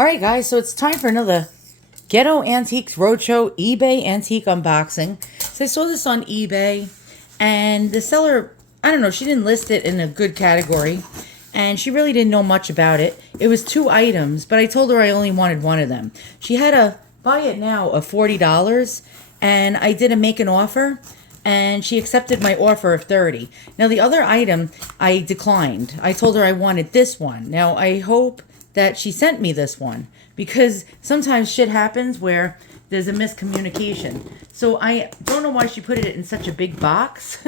All right, guys, so it's time for another Ghetto Antiques Roadshow eBay Antique Unboxing. So I saw this on eBay, and the seller, I don't know, she didn't list it in a good category, and she really didn't know much about it. It was 2 items, but I told her I only wanted one of them. She had a buy it now of $40, and I did a make an offer, and she accepted my offer of $30. Now, the other item I declined. I told her I wanted this one. Now, I hope that she sent me this one, because sometimes shit happens where there's a miscommunication. So I don't know why she put it in such a big box.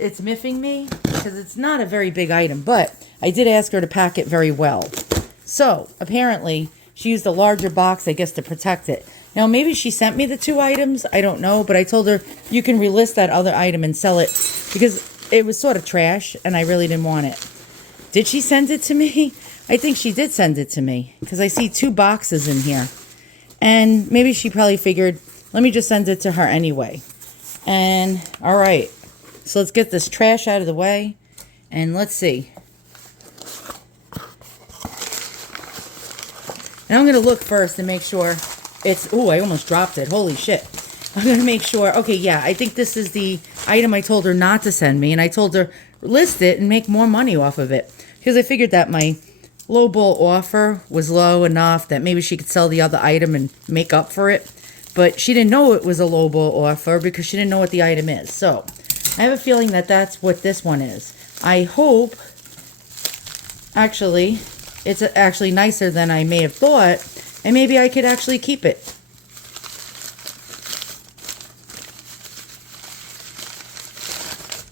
It's miffing me because it's not a very big item, but I did ask her to pack it very well. So apparently she used a larger box, I guess, to protect it. Now, maybe she sent me the 2 items. I don't know, but I told her you can relist that other item and sell it because it was sort of trash and I really didn't want it. Did she send it to me? I think she did send it to me because I see 2 boxes in here. And maybe she probably figured, let me just send it to her anyway. And all right, so let's get this trash out of the way and let's see. And I'm going to look first and make sure it's, oh, I almost dropped it. Holy shit. I'm going to make sure. Okay, yeah, I think this is the item I told her not to send me. And I told her list it and make more money off of it. Because I figured that my lowball offer was low enough that maybe she could sell the other item and make up for it. But she didn't know it was a lowball offer because she didn't know what the item is. So I have a feeling that that's what this one is. I hope, actually, it's actually nicer than I may have thought. And maybe I could actually keep it.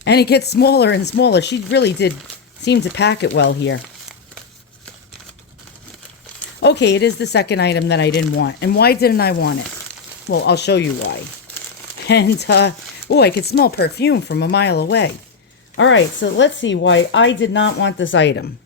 And it gets smaller and smaller. She really did seem to pack it well here. Okay, it is the second item that I didn't want. And why didn't I want it? Well, I'll show you why. And, oh, I could smell perfume from a mile away. All right, so let's see why I did not want this item.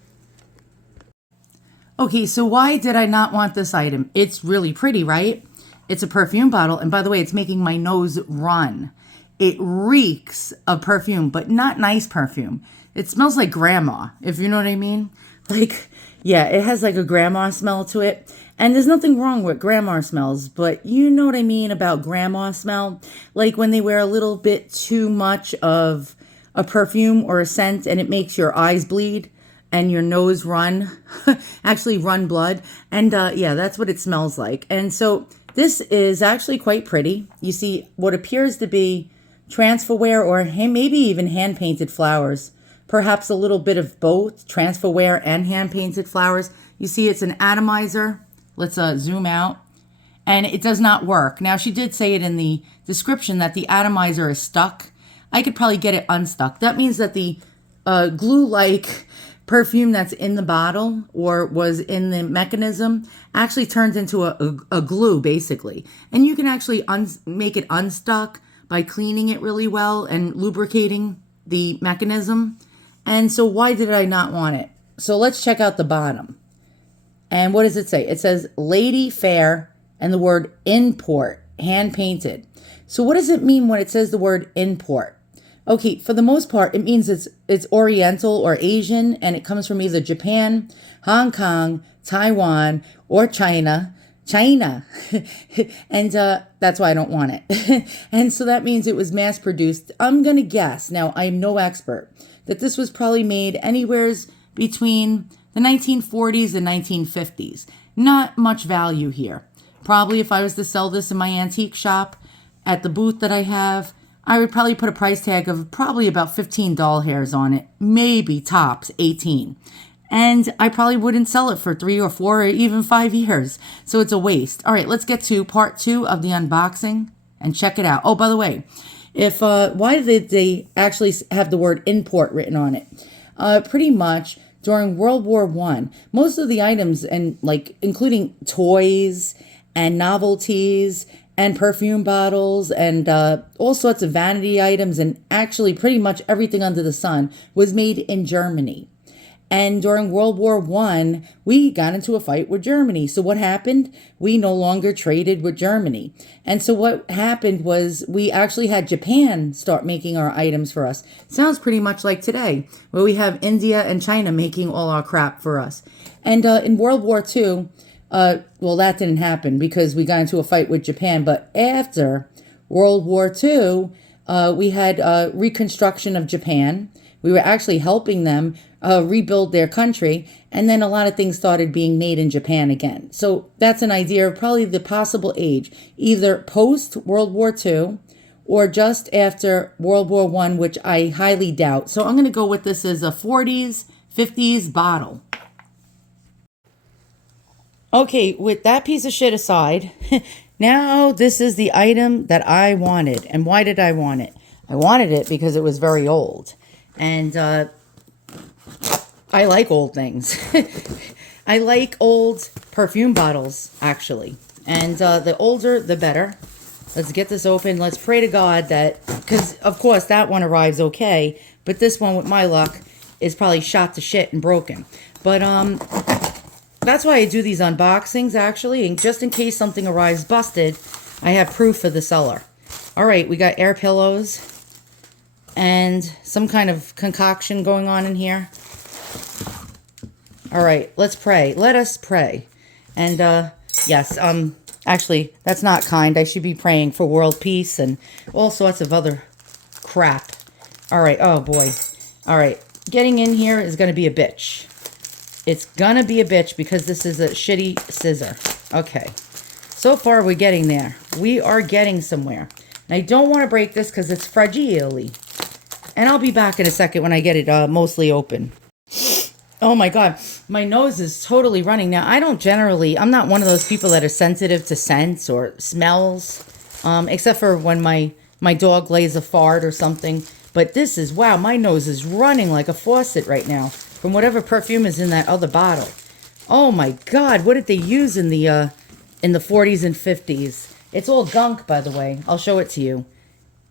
Okay, so why did I not want this item? It's really pretty, right? It's a perfume bottle. And by the way, it's making my nose run. It reeks of perfume, but not nice perfume. It smells like grandma, if you know what I mean. Like, yeah, it has like a grandma smell to it. And there's nothing wrong with grandma smells, but you know what I mean about grandma smell? Like when they wear a little bit too much of a perfume or a scent and it makes your eyes bleed and your nose run, actually run blood. And yeah, that's what it smells like. And so this is actually quite pretty. You see what appears to be transferware or maybe even hand-painted flowers. Perhaps a little bit of both, transferware and hand-painted flowers. You see it's an atomizer. Let's zoom out. And it does not work. Now, she did say it in the description that the atomizer is stuck. I could probably get it unstuck. That means that the glue-like perfume that's in the bottle or was in the mechanism actually turns into a glue, basically. And you can actually make it unstuck by cleaning it really well and lubricating the mechanism. And so why did I not want it? So let's check out the bottom. And what does it say? It says Lady Fair and the word import, hand painted. So what does it mean when it says the word import? Okay, for the most part, it means it's Oriental or Asian, and it comes from either Japan, Hong Kong, Taiwan, or China. And that's why I don't want it. And so that means it was mass produced. I'm going to guess, now I'm no expert, that this was probably made anywhere between the 1940s and 1950s. Not much value here. Probably if I was to sell this in my antique shop at the booth that I have, I would probably put a price tag of probably about 15 doll hairs on it. Maybe tops 18. And I probably wouldn't sell it for 3 or 4 or even 5 years. So it's a waste. All right, let's get to part 2 of the unboxing and check it out. Oh, by the way, why did they actually have the word import written on it? Pretty much during World War I, most of the items, and like including toys and novelties and perfume bottles and all sorts of vanity items, and actually pretty much everything under the sun was made in Germany. And during World War I, we got into a fight with Germany. So what happened? We no longer traded with Germany. And so what happened was we actually had Japan start making our items for us. Sounds pretty much like today, where we have India and China making all our crap for us. And in World War II, Well, that didn't happen because we got into a fight with Japan. But after World War II, we had reconstruction of Japan. We were actually helping them rebuild their country. And then a lot of things started being made in Japan again. So that's an idea of probably the possible age, either post World War II or just after World War One, which I highly doubt. So I'm going to go with this as a 40s, 50s bottle. Okay, with that piece of shit aside, now this is the item that I wanted. And why did I want it? I wanted it because it was very old. And I like old things. I like old perfume bottles, actually. And the older, the better. Let's get this open. Let's pray to God that, because of course that one arrives okay, but this one with my luck is probably shot to shit and broken. But that's why I do these unboxings, actually, and just in case something arrives busted, I have proof for the seller. All right, we got air pillows and some kind of concoction going on in here. All right, let's pray. Let us pray. And yes, actually, that's not kind. I should be praying for world peace and all sorts of other crap. All right, oh boy. All right, getting in here is going to be a bitch. It's going to be a bitch because this is a shitty scissor. Okay, so far we're getting there. We are getting somewhere. And I don't want to break this because it's fragile. And I'll be back in a second when I get it mostly open. Oh my God, my nose is totally running now. I'm not one of those people that are sensitive to scents or smells, except for when my dog lays a fart or something. But this is, wow, my nose is running like a faucet right now from whatever perfume is in that other bottle. Oh my God, what did they use in the 40s and 50s? It's all gunk, by the way. I'll show it to you.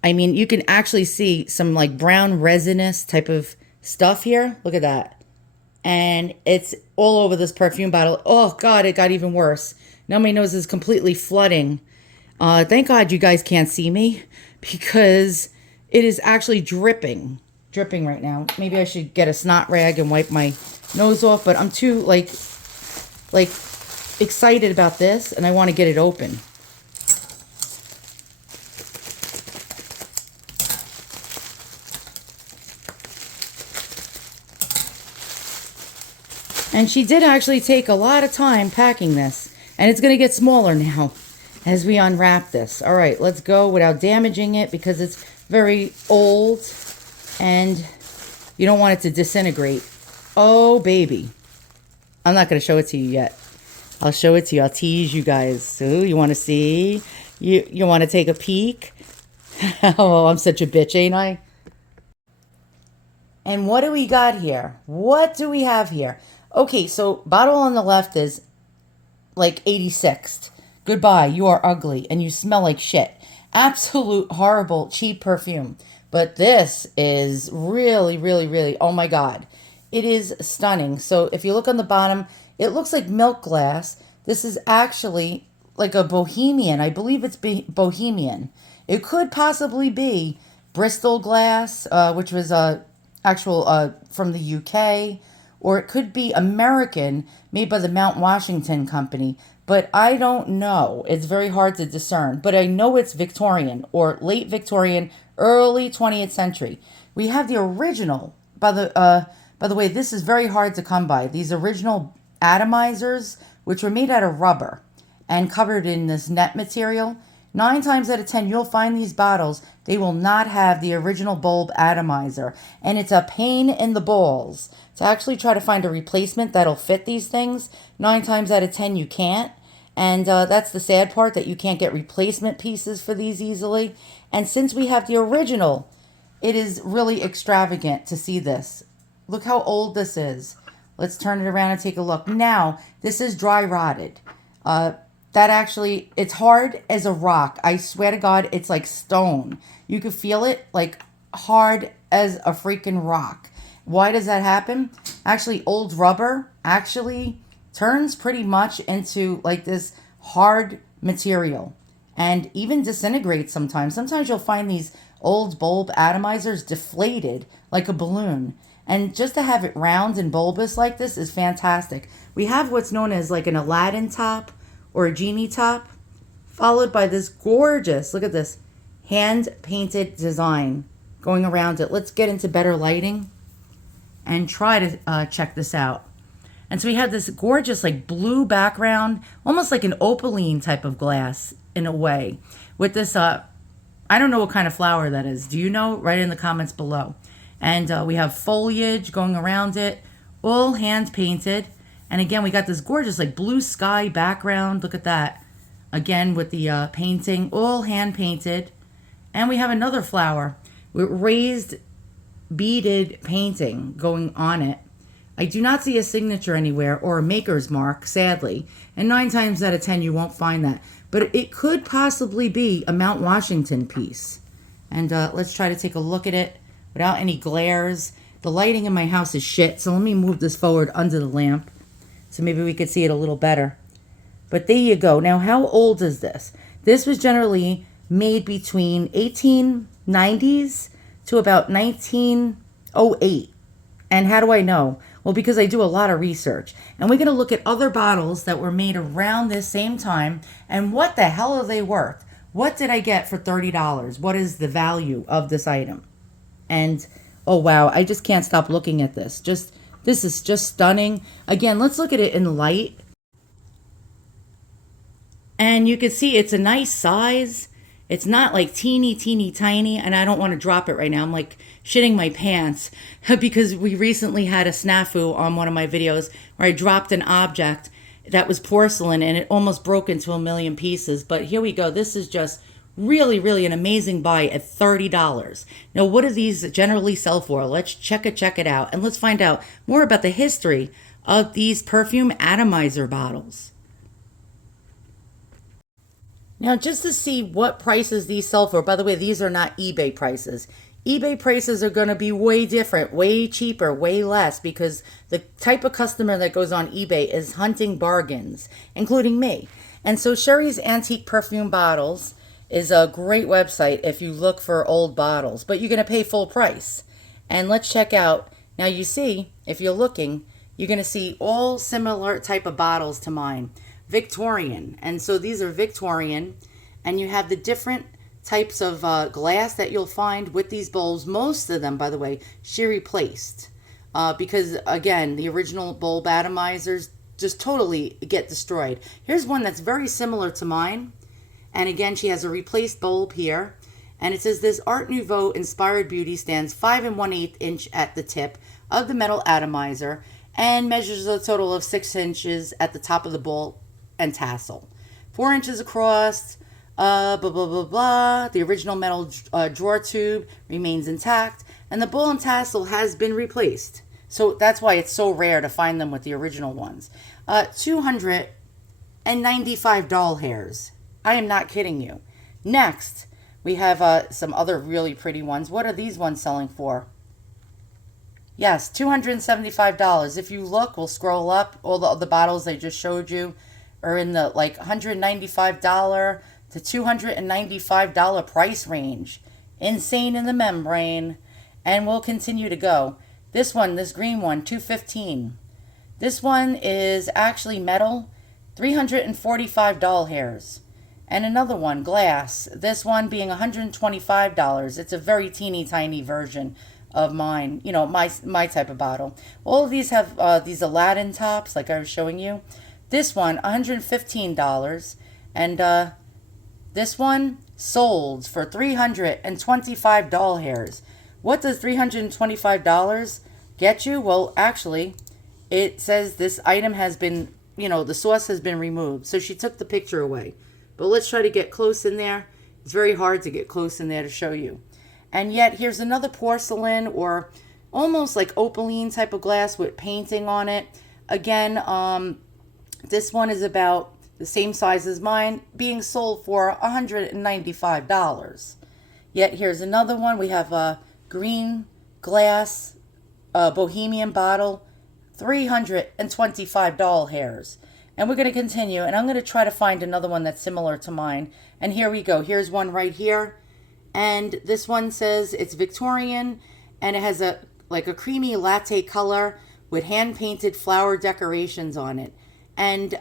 I mean, you can actually see some like brown resinous type of stuff here. Look at that. And it's all over this perfume bottle. Oh God, it got even worse. Now my nose is completely flooding. Thank God you guys can't see me because it is actually dripping right now. Maybe I should get a snot rag and wipe my nose off, but I'm too like excited about this and I want to get it open. And she did actually take a lot of time packing this. And it's going to get smaller now as we unwrap this. All right, let's go without damaging it because it's very old. And you don't want it to disintegrate. Oh, baby. I'm not going to show it to you yet. I'll show it to you. I'll tease you guys. So you want to see? You want to take a peek? Oh, I'm such a bitch, ain't I? And what do we got here? What do we have here? Okay, so bottle on the left is like 86th. Goodbye, you are ugly and you smell like shit. Absolute horrible, cheap perfume. But this is really, really, really, oh my God. It is stunning. So if you look on the bottom, it looks like milk glass. This is actually like a bohemian. I believe it's bohemian. It could possibly be Bristol glass, which was actual from the UK. Or it could be American, made by the Mount Washington Company. But I don't know. It's very hard to discern. But I know it's Victorian or late Victorian, early 20th century. We have the original. By the way, this is very hard to come by. These original atomizers, which were made out of rubber and covered in this net material. 9 times out of 10, you'll find these bottles, they will not have the original bulb atomizer. And it's a pain in the balls to actually try to find a replacement that'll fit these things. 9 times out of 10, you can't. And that's the sad part, that you can't get replacement pieces for these easily. And since we have the original, it is really extravagant to see this. Look how old this is. Let's turn it around and take a look. Now, this is dry rotted. That actually, it's hard as a rock. I swear to God, it's like stone. You can feel it like hard as a freaking rock. Why does that happen? Actually, old rubber actually turns pretty much into like this hard material and even disintegrates sometimes. Sometimes you'll find these old bulb atomizers deflated like a balloon. And just to have it round and bulbous like this is fantastic. We have what's known as like an Aladdin top or a genie top, followed by this gorgeous, look at this, hand painted design going around it. Let's get into better lighting and try to check this out. And so we have this gorgeous like blue background, almost like an opaline type of glass in a way, with this, I don't know what kind of flower that is. Do you know? Write in the comments below. And we have foliage going around it, all hand painted. And again, we got this gorgeous like blue sky background. Look at that. Again, with the painting, all hand painted. And we have another flower with raised beaded painting going on it. I do not see a signature anywhere or a maker's mark, sadly. And 9 times out of 10, you won't find that. But it could possibly be a Mount Washington piece. And let's try to take a look at it without any glares. The lighting in my house is shit, so let me move this forward under the lamp so maybe we could see it a little better. But there you go. Now, how old is this? This was generally made between 1890s to about 1908. And how do I know? Well, because I do a lot of research. And we're going to look at other bottles that were made around this same time. And what the hell are they worth? What did I get for $30? What is the value of this item? And, oh, wow, I just can't stop looking at this. This is just stunning. Again, let's look at it in light. And you can see it's a nice size. It's not like teeny, teeny, tiny. And I don't want to drop it right now. I'm like shitting my pants because we recently had a snafu on one of my videos where I dropped an object that was porcelain and it almost broke into a million pieces. But here we go. This is just really, really an amazing buy at $30. Now, what do these generally sell for? Let's check it out. And let's find out more about the history of these perfume atomizer bottles. Now, just to see what prices these sell for, by the way, these are not eBay prices. eBay prices are going to be way different, way cheaper, way less, because the type of customer that goes on eBay is hunting bargains, including me. And so Sherry's Antique Perfume Bottles is a great website if you look for old bottles, but you're going to pay full price. And let's check out, now you see, if you're looking, you're going to see all similar type of bottles to mine. Victorian. And so these are Victorian, and you have the different types of glass that you'll find with these bowls. Most of them, by the way, she replaced because, again, the original bulb atomizers just totally get destroyed. Here's one that's very similar to mine, and again, she has a replaced bulb here, and it says this Art Nouveau inspired beauty stands 5 1/8 inch at the tip of the metal atomizer and measures a total of 6 inches at the top of the bowl and tassel, 4 inches across, blah, blah, blah, blah. The original metal drawer tube remains intact, and the bowl and tassel has been replaced. So that's why it's so rare to find them with the original ones. 295 doll hairs. I am not kidding you. Next, we have some other really pretty ones. What are these ones selling for? Yes, $275. If you look, we'll scroll up. All the bottles I just showed you are in the like $195 to $295 price range. Insane in the membrane. And we'll continue to go. This one, this green one, $215. This one is actually metal, 345 doll hairs. And another one, glass. This one being $125. It's a very teeny tiny version of mine, you know, my type of bottle. All of these have these Aladdin tops, like I was showing you. This one, $115. And this one sold for $325 doll hairs. What does $325 get you? Well, actually, it says this item has been, you know, the sauce has been removed. So she took the picture away. But let's try to get close in there. It's very hard to get close in there to show you. And yet, here's another porcelain or almost like opaline type of glass with painting on it. Again, this one is about the same size as mine, being sold for $195. Yet, here's another one. We have a green glass bohemian bottle, 325 doll hairs. And we're going to continue, and I'm going to try to find another one that's similar to mine. And here we go. Here's one right here. And this one says it's Victorian, and it has a like a creamy latte color with hand-painted flower decorations on it. And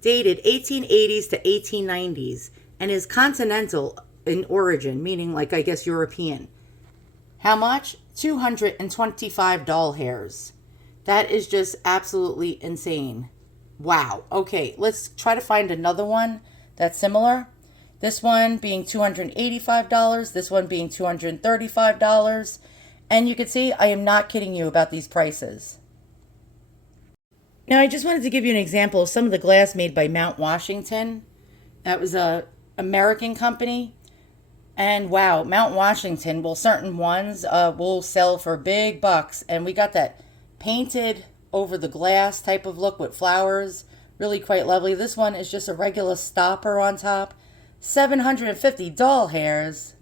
dated 1880s to 1890s. And is continental in origin, meaning like I guess European. How much? 225 doll hairs. That is just absolutely insane. Wow. Okay, let's try to find another one that's similar. This one being $285, this one being $235. And you can see I am not kidding you about these prices. Now, I just wanted to give you an example of some of the glass made by Mount Washington. That was a American company. And wow, Mount Washington, well, certain ones will sell for big bucks. And we got that painted over the glass type of look with flowers. Really quite lovely. This one is just a regular stopper on top. 750 doll hairs.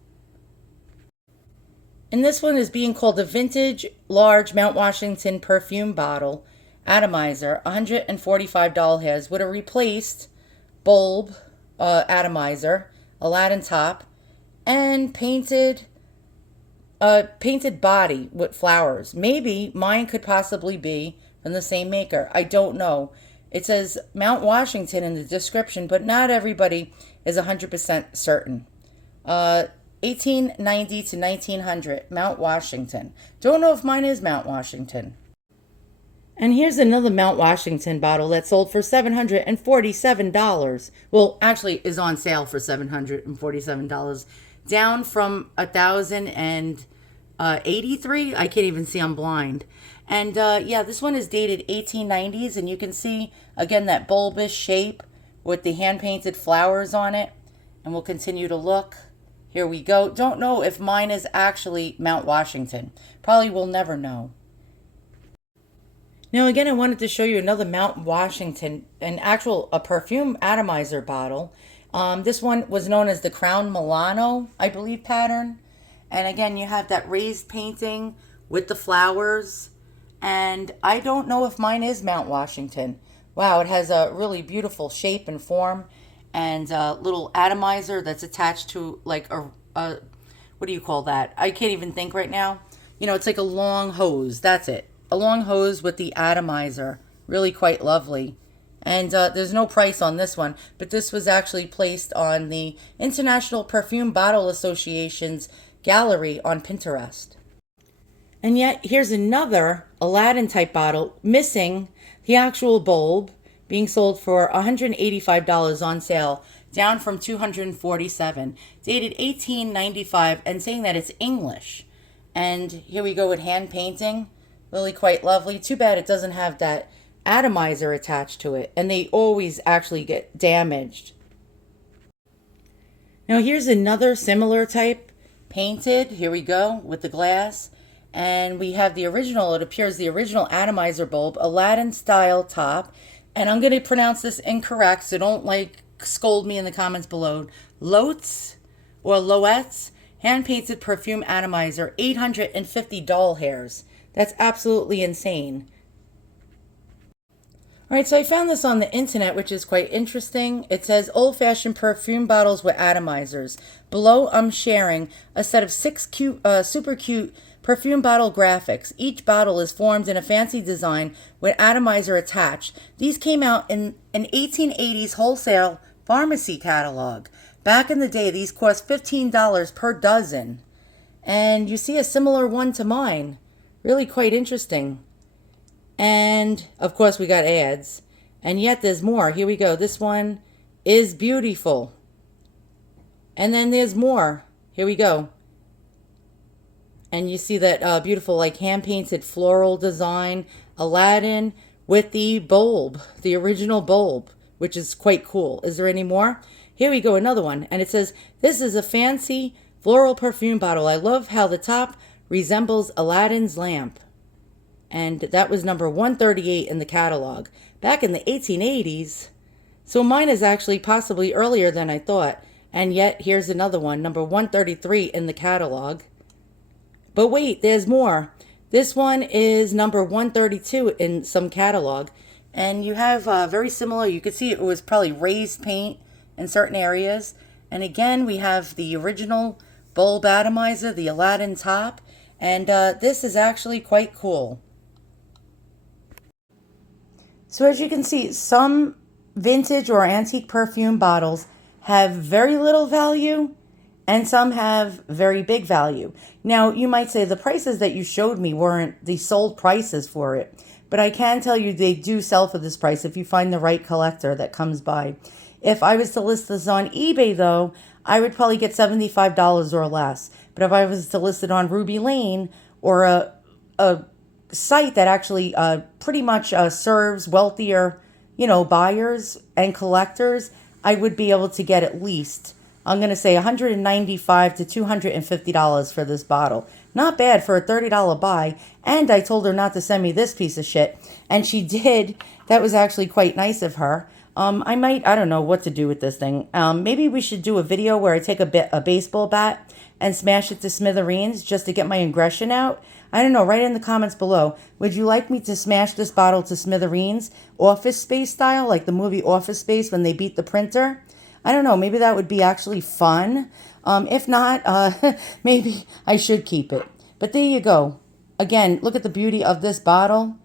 And this one is being called a vintage large Mount Washington perfume bottle atomizer. 145 doll hairs with a replaced bulb atomizer, Aladdin top, and painted body with flowers. Maybe mine could possibly be from the same maker. I don't know. It says Mount Washington in the description, but not everybody is 100% certain. 1890 to 1900, Mount Washington. Don't know if mine is Mount Washington. And here's another Mount Washington bottle that sold for $747. Well, actually is on sale for $747. Down from $1,083. I can't even see, I'm blind. And yeah, this one is dated 1890s, and you can see again that bulbous shape with the hand-painted flowers on it. And we'll continue to look. Here we go. Don't know if mine is actually Mount Washington. Probably will never know. Now again, I wanted to show you another Mount Washington, a perfume atomizer bottle. This one was known as the Crown Milano, I believe, pattern. And again, you have that raised painting with the flowers. And I don't know if mine is Mount Washington. Wow, it has a really beautiful shape and form. And a little atomizer that's attached to like a what do you call that? I can't even think right now. You know, it's like a long hose. That's it. A long hose with the atomizer. Really quite lovely. And there's no price on this one, but this was actually placed on the International Perfume Bottle Association's gallery on Pinterest. And yet, here's another Aladdin type bottle missing the actual bulb, being sold for $185 on sale, down from $247, dated 1895, and saying that it's English. And here we go with hand painting. Really quite lovely. Too bad it doesn't have that atomizer attached to it, and they always actually get damaged. Now here's another similar type painted. Here we go with the glass, and we have the original. It appears the original atomizer bulb, Aladdin style top, and I'm going to pronounce this incorrect, so don't like scold me in the comments below. Lotes or Loettes hand painted perfume atomizer, 850 doll hairs. That's absolutely insane. All right, so I found this on the internet, which is quite interesting. It says old-fashioned perfume bottles with atomizers. Below, I'm sharing a set of 6 super cute perfume bottle graphics. Each bottle is formed in a fancy design with atomizer attached. These came out in an 1880s wholesale pharmacy catalog. Back in the day, these cost $15 per dozen. And you see a similar one to mine. Really quite interesting. And of course we got ads. And yet there's more. Here we go. This one is beautiful. And then there's more. Here we go. And you see that beautiful like hand-painted floral design. Aladdin with the bulb. The original bulb. Which is quite cool. Is there any more? Here we go. Another one. And it says, this is a fancy floral perfume bottle. I love how the top resembles Aladdin's lamp. And that was number 138 in the catalog. Back in the 1880s. So mine is actually possibly earlier than I thought. And yet, here's another one, number 133 in the catalog. But wait, there's more. This one is number 132 in some catalog. And you have very similar, you could see it was probably raised paint in certain areas. And again, we have the original bulb atomizer, the Aladdin top. And this is actually quite cool. So as you can see, some vintage or antique perfume bottles have very little value and some have very big value. Now, you might say the prices that you showed me weren't the sold prices for it, but I can tell you they do sell for this price if you find the right collector that comes by. If I was to list this on eBay, though, I would probably get $75 or less. But if I was to list it on Ruby Lane or a site that actually pretty much serves wealthier, buyers and collectors, I would be able to get at least, I'm going to say $195 to $250 for this bottle. Not bad for a $30 buy. And I told her not to send me this piece of shit. And she did. That was actually quite nice of her. I don't know what to do with this thing. Maybe we should do a video where I take a baseball bat and smash it to smithereens just to get my aggression out. I don't know, write in the comments below. Would you like me to smash this bottle to smithereens, Office Space style, like the movie Office Space when they beat the printer? I don't know, maybe that would be actually fun. If not, maybe I should keep it. But there you go. Again, look at the beauty of this bottle.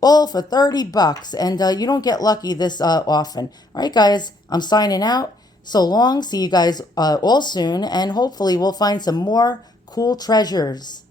All for 30 bucks, and you don't get lucky this often. All right, guys, I'm signing out. So long. See you guys all soon, and hopefully we'll find some more cool treasures.